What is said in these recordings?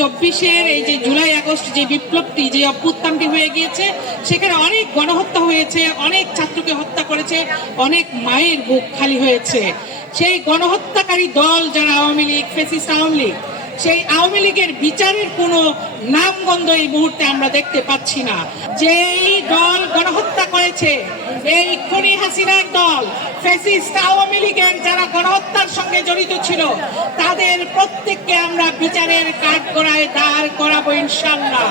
24-এর এই যে July August যে বিপ্লবটি যে অভ্যুত্থানটি হয়ে গিয়েছে, সেখানে অনেক গণহত্যা হয়েছে, অনেক ছাত্রকে হত্যা করেছে, অনেক মায়ের বুক খালি হয়েছে। সেই গণহত্যাকারী দল যারা আওয়ামী লীগ, ফ্যাসিস্ট আওয়ামী লীগ, সেই আওয়ামী লীগের বিচারের কোনো নামগন্ধ এই মুহূর্তে আমরা দেখতে পাচ্ছি না। যেই দল গণহত্যা করেছে, এই খুনি হাসিনার দল, ফ্যাসিস্ট আওয়ামী লীগের যারা গণহত্যার সঙ্গে জড়িত ছিল, তাদের প্রত্যেককে আমরা বিচারের কাঠগড়ায় দাঁড় করাবো ইনশাআল্লাহ।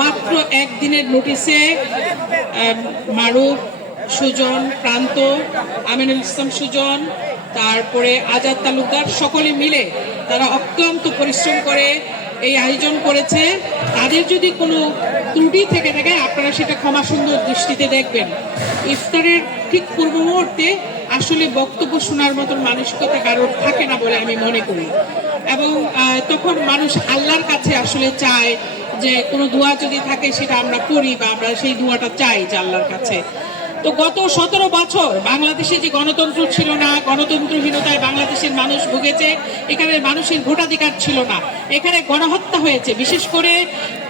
মাত্র একদিনের নোটিশে মারুফ, সুজন, প্রান্ত, আমিনুল ইসলাম সুজন, তারপরে আজাদ তালুকদার সকলে মিলে তারা অক্লান্ত পরিশ্রম করে এই আয়োজন করেছে। তাদের যদি কোনো ত্রুটি থেকে থাকে আপনারা সেটা ক্ষমা সুন্দর দৃষ্টিতে দেখবেন। ইফতারের ঠিক পূর্ব মুহূর্তে আসলে বক্তব্য শোনার মতন মানসিকতা কারোর থাকে না বলে আমি মনে করি, এবং তখন মানুষ আল্লাহর কাছে আসলে চায় যে কোনো দোয়া যদি থাকে সেটা আমরা করি, বা আমরা সেই দোয়াটা চাই যে আল্লাহর কাছে। তো গত 17 বছর বাংলাদেশে যে গণতন্ত্র ছিল না, গণতন্ত্রহীনতায় বাংলাদেশের মানুষ ভুগেছে, এখানে মানুষের ভোটাধিকার ছিল না, এখানে গণহত্যা হয়েছে। বিশেষ করে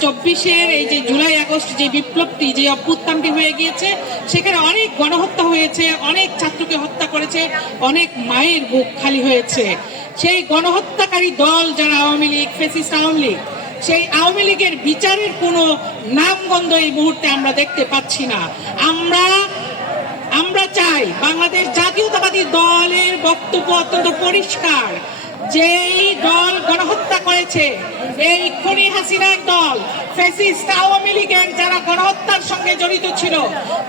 24-এর এই যে জুলাই আগস্ট যে বিপ্লবটি যে অভ্যুত্থানটি হয়ে গিয়েছে, সেখানে অনেক গণহত্যা হয়েছে, অনেক ছাত্রকে হত্যা করেছে, অনেক মায়ের বুক খালি হয়েছে। সেই গণহত্যাকারী দল যারা আওয়ামী লীগ, ফ্যাসিস্ট আওয়ামী লীগ, সেই আওয়ামী লীগের বিচারের কোনো নামগন্ধ এই মুহূর্তে আমরা দেখতে পাচ্ছি না। আমরা চাই, বাংলাদেশ জাতীয়তাবাদী দলের বক্তব্য অত্যন্ত পরিষ্কার, যেই দল গণহত্যা করেছে, এই খুনি হাসিনার দল, ফ্যাসিস্ট আওয়ামী লীগের যারা গণহত্যার সঙ্গে জড়িত ছিল,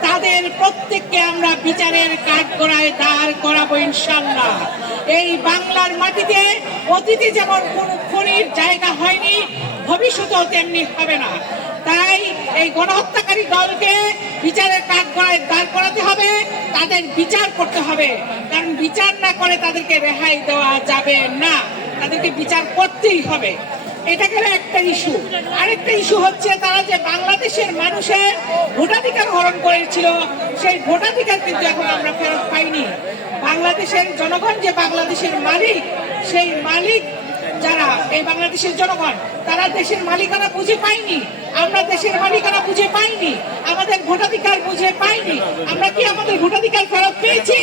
তাদের প্রত্যেককে আমরা বিচারের কাঠগড়ায় দাঁড় করাবো ইনশাআল্লাহ। এই বাংলার মাটিতে অতীতে যেমন কোন খুনির জায়গা হয়নি, ভবিষ্যতেও তেমনি হবে না। তাই এই গণহত্যাকারী দলকে বিচারের কাঠগড়ায় দাঁড় করাতে হবে, তাদের বিচার করতে হবে, কারণ বিচার না করে তাদেরকে রেহাই দেওয়া যাবে না, তাদেরকে বিচার করতেই হবে। এটা গেল একটা ইস্যু। আরেকটা ইস্যু হচ্ছে তারা যে বাংলাদেশের মানুষের ভোটাধিকার হরণ করেছিল, সেই ভোটাধিকার কিন্তু এখন আমরা ফেরত পাইনি। বাংলাদেশের জনগণ যে বাংলাদেশের মালিক, সেই মালিক যারা এই বাংলাদেশের জনগণ, তারা দেশের মালিকানা বুঝে পাইনি, আমরা দেশের মালিকানা বুঝে পাইনি, আমাদের ভোটাধিকার বুঝে পাইনি। আমরা কি আমাদের ভোটাধিকার ফেরত পেয়েছি?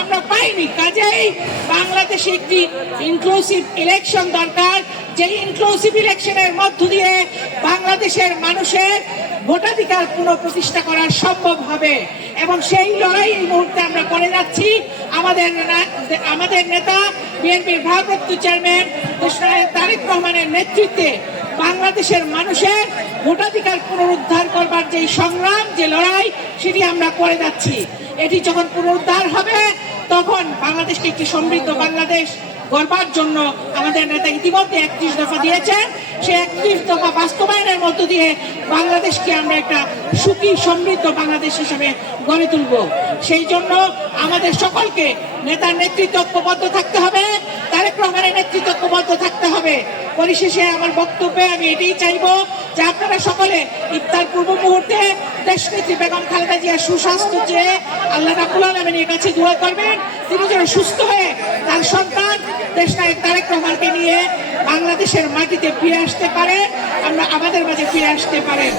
আমরা পাইনি। কাজেই বাংলাদেশে একটি ইনক্লুসিভ ইলেকশন দরকার, যে ইনক্লুসিভ ইলেকশনের মধ্য দিয়ে বাংলাদেশের মানুষের ভোটাধিকার পুনঃপ্রতিষ্ঠা করা সম্ভব হবে, এবং সেই লড়াই এই মুহূর্তে আমরা করে যাচ্ছি। আমাদের নেতা বিএনপির ভারপ্রাপ্ত চেয়ারম্যান দেশনায়ক তারেক রহমানের নেতৃত্বে বাংলাদেশের মানুষের ভোটাধিকার পুনরুদ্ধার করবার যে সংগ্রাম, যে লড়াই, সেটি আমরা করে যাচ্ছি। এটি যখন পুনরুদ্ধার হবে, তখন বাংলাদেশকে একটি সমৃদ্ধ বাংলাদেশ গড়বার জন্য আমাদের নেতা ইতিমধ্যে 31 দফা দিয়েছেন। সেই 31 দফা বাস্তবায়নের মধ্য দিয়ে বাংলাদেশকে আমরা একটা সুখী সমৃদ্ধ বাংলাদেশ হিসেবে গড়ে তুলব। সেই জন্য আমাদের সকলকে নেতার নেতৃত্ব ঐক্যবদ্ধ থাকতে হবে, তারেক রহমানের নেতৃত্ব ঐক্যবদ্ধ থাকতে হবে। পরিশেষে আমার বক্তব্যে আমি এটাই চাইবো যে আপনারা সকলে ইফতার পূর্ব মুহূর্তে দেশনেত্রী বেগম খালেদা জিয়ার সুস্বাস্থ্য চেয়ে আল্লাহ রাব্বুল আলামিনের কাছে দোয়া করবেন, তিনি যেন সুস্থ হয়ে তার সন্তান দেশনায়ক তারেক রহমানকে নিয়ে বাংলাদেশের মাটিতে ফিরে আসতে পারে, আমরা আমাদের মাঝে ফিরে আসতে পারেন।